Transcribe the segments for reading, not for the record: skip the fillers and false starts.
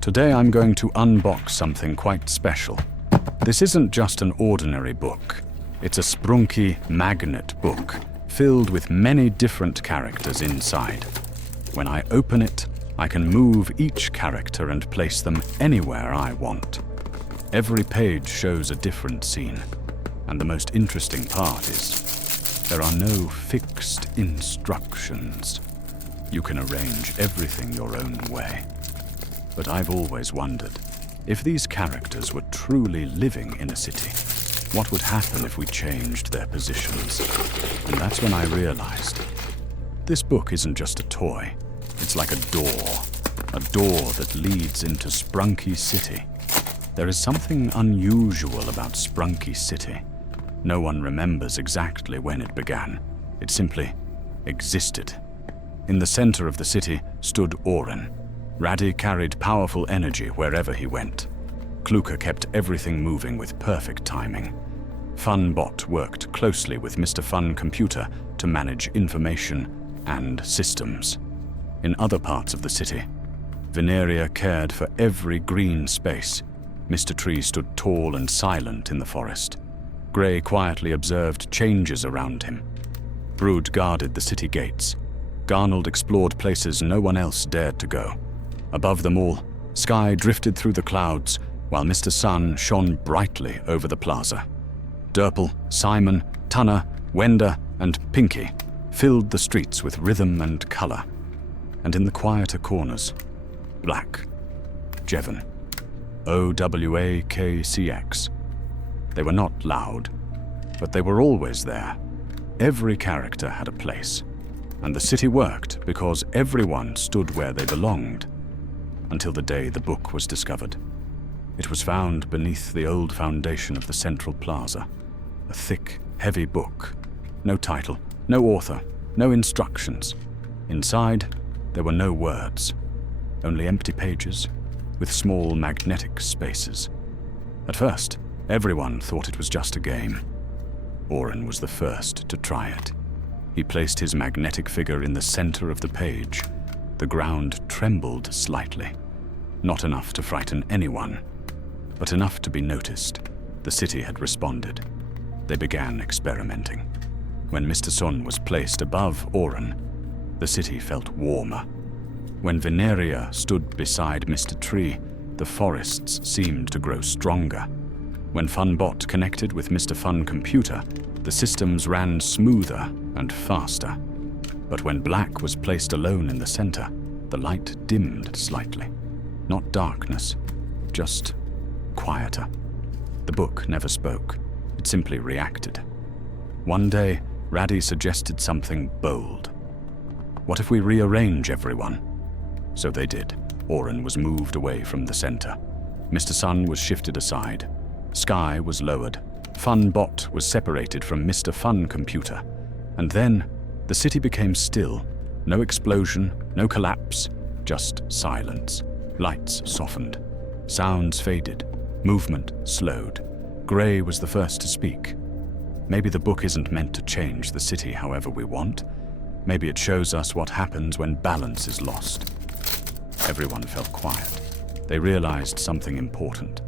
Today I'm going to unbox something quite special. This isn't just an ordinary book. It's a Sprunki magnet book, filled with many different characters inside. When I open it, I can move each character and place them anywhere I want. Every page shows a different scene, and the most interesting part is there are no fixed instructions. You can arrange everything your own way. But I've always wondered, if these characters were truly living in a city, what would happen if we changed their positions? And that's when I realized, this book isn't just a toy. It's like a door that leads into Sprunki City. There is something unusual about Sprunki City. No one remembers exactly when it began. It simply existed. In the center of the city stood Oren. Raddy carried powerful energy wherever he went. Kluka kept everything moving with perfect timing. Funbot worked closely with Mr. Fun Computer to manage information and systems. In other parts of the city, Veneria cared for every green space. Mr. Tree stood tall and silent in the forest. Gray quietly observed changes around him. Brood guarded the city gates. Garnold explored places no one else dared to go. Above them all, sky drifted through the clouds, while Mr. Sun shone brightly over the plaza. Durple, Simon, Tunner, Wender, and Pinky filled the streets with rhythm and color. And in the quieter corners, Black, Jevon, OWAKCX. They were not loud, but they were always there. Every character had a place, and the city worked because everyone stood where they belonged. Until the day the book was discovered. It was found beneath the old foundation of the central plaza. A thick, heavy book. No title, no author, no instructions. Inside, there were no words, only empty pages with small magnetic spaces. At first, everyone thought it was just a game. Oren was the first to try it. He placed his magnetic figure in the center of the page. The ground trembled slightly. Not enough to frighten anyone, but enough to be noticed. The city had responded. They began experimenting. When Mr. Sun was placed above Oren, the city felt warmer. When Veneria stood beside Mr. Tree, the forests seemed to grow stronger. When Funbot connected with Mr. Fun Computer, the systems ran smoother and faster. But when Black was placed alone in the center, the light dimmed slightly. Not darkness, just quieter. The book never spoke. It simply reacted. One day, Raddy suggested something bold. What if we rearrange everyone? So they did. Oren was moved away from the center. Mr. Sun was shifted aside. Sky was lowered. Funbot was separated from Mr. Fun Computer. And then, the city became still. No explosion, no collapse, just silence. Lights softened. Sounds faded. Movement slowed. Gray was the first to speak. Maybe the book isn't meant to change the city however we want. Maybe it shows us what happens when balance is lost. Everyone felt quiet. They realized something important.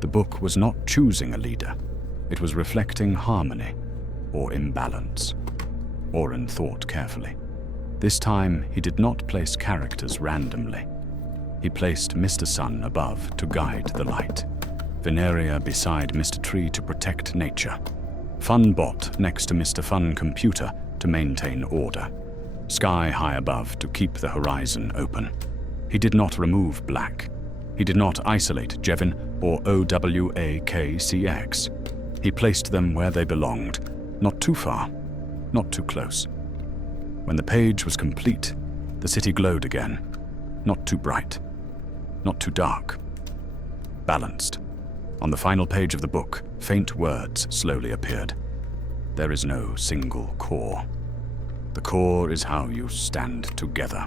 The book was not choosing a leader. It was reflecting harmony or imbalance. Oren thought carefully. This time, he did not place characters randomly. He placed Mr. Sun above to guide the light. Veneria beside Mr. Tree to protect nature. Funbot next to Mr. Fun Computer to maintain order. Sky high above to keep the horizon open. He did not remove Black. He did not isolate Jevon or OWAKCX. He placed them where they belonged, not too far, not too close. When the page was complete, the city glowed again. Not too bright, not too dark. Balanced. On the final page of the book, faint words slowly appeared. There is no single core. The core is how you stand together.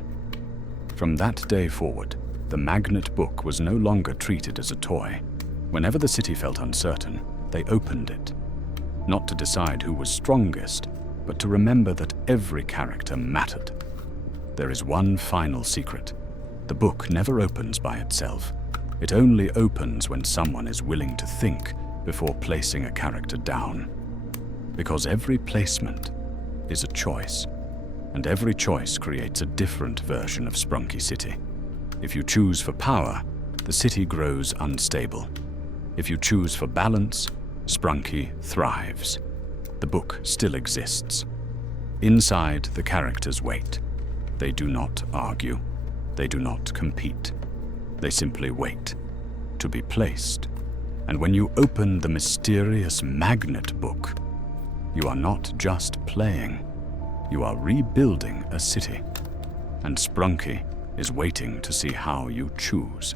From that day forward, the magnet book was no longer treated as a toy. Whenever the city felt uncertain, they opened it. Not to decide who was strongest, but to remember that every character mattered. There is one final secret. The book never opens by itself. It only opens when someone is willing to think before placing a character down. Because every placement is a choice, and every choice creates a different version of Sprunky City. If you choose for power, the city grows unstable. If you choose for balance, Sprunky thrives. The book still exists. Inside, the characters wait. They do not argue. They do not compete. They simply wait to be placed. And when you open the mysterious magnet book, you are not just playing. You are rebuilding a city. And Sprunky is waiting to see how you choose.